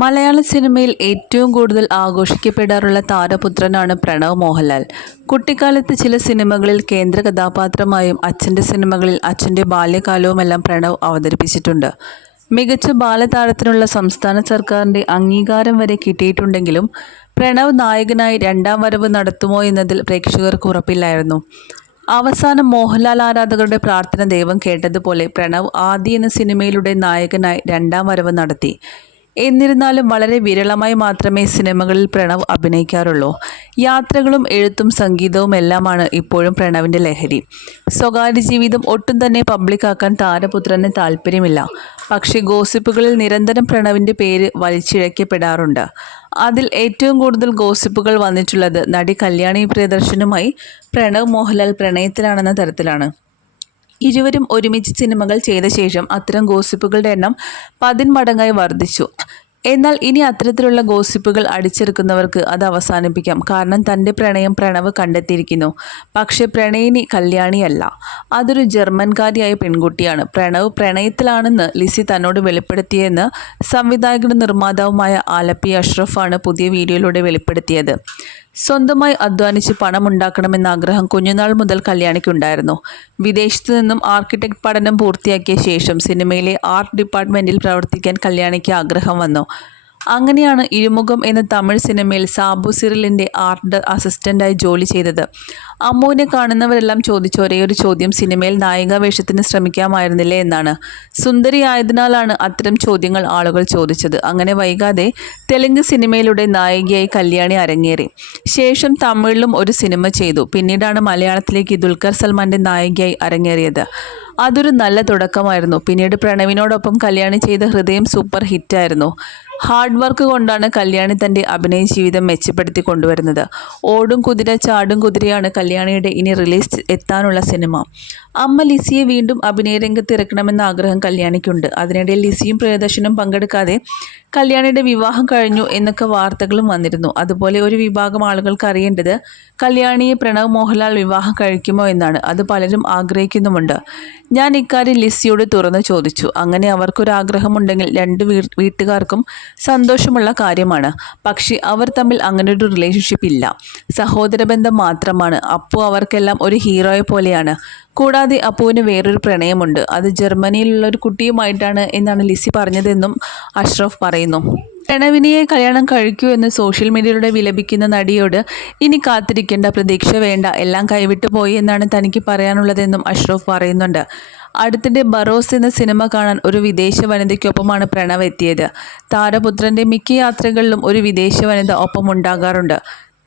മലയാള സിനിമയിൽ ഏറ്റവും കൂടുതൽ ആഘോഷിക്കപ്പെടാറുള്ള താരപുത്രനാണ് പ്രണവ് മോഹൻലാൽ. കുട്ടിക്കാലത്ത് ചില സിനിമകളിൽ കേന്ദ്ര കഥാപാത്രമായും അച്ഛന്റെ സിനിമകളിൽ അച്ഛന്റെ ബാല്യകാലവുമെല്ലാം പ്രണവ് അവതരിപ്പിച്ചിട്ടുണ്ട്. മികച്ച ബാലതാരത്തിനുള്ള സംസ്ഥാന സർക്കാരിന്റെ അംഗീകാരം വരെ കിട്ടിയിട്ടുണ്ടെങ്കിലും പ്രണവ് നായകനായി രണ്ടാം വരവ് നടത്തുമോ എന്നതിൽ പ്രേക്ഷകർക്ക് ഉറപ്പില്ലായിരുന്നു. അവസാനം മോഹൻലാൽ ആരാധകരുടെ പ്രാർത്ഥന ദൈവം കേട്ടതുപോലെ പ്രണവ് ആദി എന്ന സിനിമയിലൂടെ നായകനായി രണ്ടാം വരവ് നടത്തി. എന്നിരുന്നാലും വളരെ വിരളമായി മാത്രമേ സിനിമകളിൽ പ്രണവ് അഭിനയിക്കാറുള്ളൂ. യാത്രകളും എഴുത്തും സംഗീതവും എല്ലാമാണ് ഇപ്പോഴും പ്രണവിന്റെ ലഹരി. സ്വകാര്യ ജീവിതം ഒട്ടും തന്നെ പബ്ലിക്കാക്കാൻ താരപുത്രന് താല്പര്യമില്ല. പക്ഷേ ഗോസിപ്പുകളിൽ നിരന്തരം പ്രണവിന്റെ പേര് വലിച്ചിഴക്കപ്പെടാറുണ്ട്. അതിൽ ഏറ്റവും കൂടുതൽ ഗോസിപ്പുകൾ വന്നിട്ടുള്ളത് നടി കല്യാണി പ്രിയദർശനുമായി പ്രണവ് മോഹൻലാൽ പ്രണയത്തിലാണെന്ന തരത്തിലാണ്. ഇരുവരും ഒരുമിച്ച് സിനിമകൾ ചെയ്ത ശേഷം അത്തരം ഗോസിപ്പുകളുടെ എണ്ണം പതിന്മടങ്ങായി വർദ്ധിച്ചു. എന്നാൽ ഇനി അത്തരത്തിലുള്ള ഗോസിപ്പുകൾ അടിച്ചെടുക്കുന്നവർക്ക് അത് അവസാനിപ്പിക്കാം. കാരണം തന്റെ പ്രണയം പ്രണവ് കണ്ടെത്തിയിരിക്കുന്നു. പക്ഷേ പ്രണയിനി കല്യാണിയല്ല. അതൊരു ജർമ്മൻകാരിയായ പെൺകുട്ടിയാണ്. പ്രണവ് പ്രണയത്തിലാണെന്ന് ലിസി തന്നോട് വെളിപ്പെടുത്തിയെന്ന് സംവിധായകനും നിർമ്മാതാവുമായ ആലപ്പി അഷ്റഫാണ് പുതിയ വീഡിയോയിലൂടെ വെളിപ്പെടുത്തിയത്. സ്വന്തമായി അധ്വാനിച്ച് പണമുണ്ടാക്കണമെന്ന ആഗ്രഹം കുഞ്ഞുനാൾ മുതൽ കല്യാണിക്കുണ്ടായിരുന്നു. വിദേശത്തു നിന്നും ആർക്കിടെക്ട് പഠനം പൂർത്തിയാക്കിയ ശേഷം സിനിമയിലെ ആർട്ട് ഡിപ്പാർട്ട്മെന്റിൽ പ്രവർത്തിക്കാൻ കല്യാണിക്ക് ആഗ്രഹം വന്നു. അങ്ങനെയാണ് ഇരുമുഖം എന്ന തമിഴ് സിനിമയിൽ സാബു സിറിലിന്റെ ആർട്ട് അസിസ്റ്റന്റായി ജോലി ചെയ്തത്. അമ്മുവിനെ കാണുന്നവരെല്ലാം ചോദിച്ച ഒരേയൊരു ചോദ്യം സിനിമയിൽ നായിക വേഷത്തിന് ശ്രമിക്കാമായിരുന്നില്ലേ എന്നാണ്. സുന്ദരി ആയതിനാലാണ് അത്തരം ചോദ്യങ്ങൾ ആളുകൾ ചോദിച്ചത്. അങ്ങനെ വൈകാതെ തെലുങ്ക് സിനിമയിലൂടെ നായികയായി കല്യാണി അരങ്ങേറി. ശേഷം തമിഴിലും ഒരു സിനിമ ചെയ്തു. പിന്നീടാണ് മലയാളത്തിലേക്ക് ദുൽഖർ സൽമാന്റെ നായികയായി അരങ്ങേറിയത്. അതൊരു നല്ല തുടക്കമായിരുന്നു. പിന്നീട് പ്രണവിനോടൊപ്പം കല്യാണി ചെയ്ത ഹൃദയം സൂപ്പർ ഹിറ്റായിരുന്നു. ഹാർഡ് വർക്ക് കൊണ്ടാണ് കല്യാണി തന്റെ അഭിനയ ജീവിതം മെച്ചപ്പെടുത്തി കൊണ്ടുവരുന്നത്. ഓടും കുതിര ചാടും കുതിരയാണ് കല്യാണിയുടെ ഇനി റിലീസ് എത്താനുള്ള സിനിമ. അമ്മ ലിസിയെ വീണ്ടും അഭിനയ രംഗത്ത് ഇറക്കണമെന്ന ആഗ്രഹം കല്യാണിക്കുണ്ട്. അതിനിടെ ലിസിയും പ്രിയദർശനും പങ്കെടുക്കാതെ കല്യാണിയുടെ വിവാഹം കഴിഞ്ഞു എന്നൊക്കെ വാർത്തകളും വന്നിരുന്നു. അതുപോലെ ഒരു വിഭാഗം ആളുകൾക്ക് അറിയേണ്ടത് കല്യാണിയെ പ്രണവ് മോഹൻലാൽ വിവാഹം കഴിക്കുമോ എന്നാണ്. അത് പലരും ആഗ്രഹിക്കുന്നുമുണ്ട്. ഞാൻ ഇക്കാര്യം ലിസിയോട് തുറന്നു ചോദിച്ചു. അങ്ങനെ അവർക്കൊരാഗ്രഹമുണ്ടെങ്കിൽ രണ്ട് വീട്ടുകാർക്കും സന്തോഷമുള്ള കാര്യമാണ്. പക്ഷേ അവർ തമ്മിൽ അങ്ങനെ ഒരു റിലേഷൻഷിപ്പ് ഇല്ല. സഹോദര ബന്ധം മാത്രമാണ്. അപ്പു അവർക്കെല്ലാം ഒരു ഹീറോയെ പോലെയാണ്. കൂടാതെ അപ്പുവിന് വേറൊരു പ്രണയമുണ്ട്. അത് ജർമ്മനിയിലുള്ള ഒരു കുട്ടിയുമായിട്ടാണ് എന്നാണ് ലിസി പറഞ്ഞതെന്നും അഷ്റഫ് പറയുന്നു. പ്രണവിനിയെ കല്യാണം കഴിക്കൂ എന്ന് സോഷ്യൽ മീഡിയയിലൂടെ വിലപിക്കുന്ന നടിയോട് ഇനി കാത്തിരിക്കേണ്ട പ്രതീക്ഷ വേണ്ട എല്ലാം കൈവിട്ടു പോയി എന്നാണ് തനിക്ക് പറയാനുള്ളതെന്നും അഷ്റഫ് പറയുന്നുണ്ട്. അടുത്തിടെ ബറോസ് എന്ന സിനിമ കാണാൻ ഒരു വിദേശ വനിതയ്ക്കൊപ്പമാണ് പ്രണവ് എത്തിയത്. താരപുത്രന്റെ മിക്ക യാത്രകളിലും ഒരു വിദേശ വനിത ഒപ്പം ഉണ്ടാകാറുണ്ട്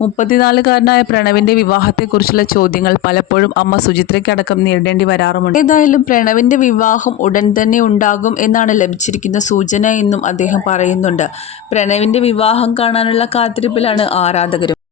മുപ്പത്തിനാലുകാരനായ പ്രണവിന്റെ വിവാഹത്തെക്കുറിച്ചുള്ള ചോദ്യങ്ങൾ പലപ്പോഴും അമ്മ സുചിത്രയ്ക്കടക്കം നേരിടേണ്ടി വരാറുമുണ്ട്. ഏതായാലും പ്രണവിന്റെ വിവാഹം ഉടൻ തന്നെ ഉണ്ടാകും എന്നാണ് ലഭിച്ചിരിക്കുന്ന സൂചന എന്നും അദ്ദേഹം പറയുന്നുണ്ട്. പ്രണവിന്റെ വിവാഹം കാണാനുള്ള കാത്തിരിപ്പിലാണ് ആരാധകരും.